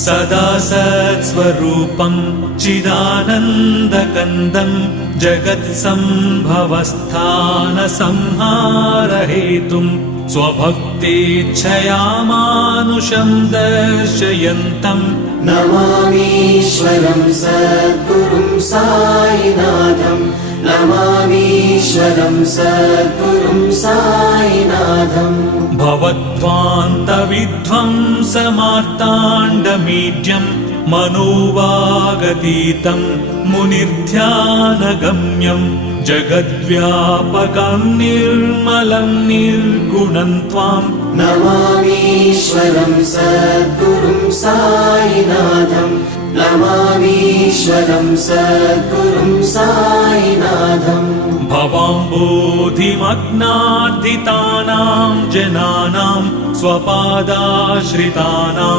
सदा सत्स्वरूपं चिदानन्दकन्दं जगत्सम्भवस्थानसंहारहेतुं स्वभक्तेच्छया मानुषं दर्शयन्तं नमामीश्वरं सद्गुरुं साईनाथं नमामीश्वरं सद्गुरुं साईनाथं भवद्ध्वान्तविध्वंसमार्ताण्डमीड्यं मनोवागतीतं मुनिर्ध्यानगम्यं जगद्व्यापकं निर्मलं निर्गुणं त्वां नमामीश्वरं सद्गुरुं साईनाथं नमामीश्वरं सद्गुरुं साईनाथं भवाम्बोधिमग्नार्दितानां जनानां स्वपादाश्रितानां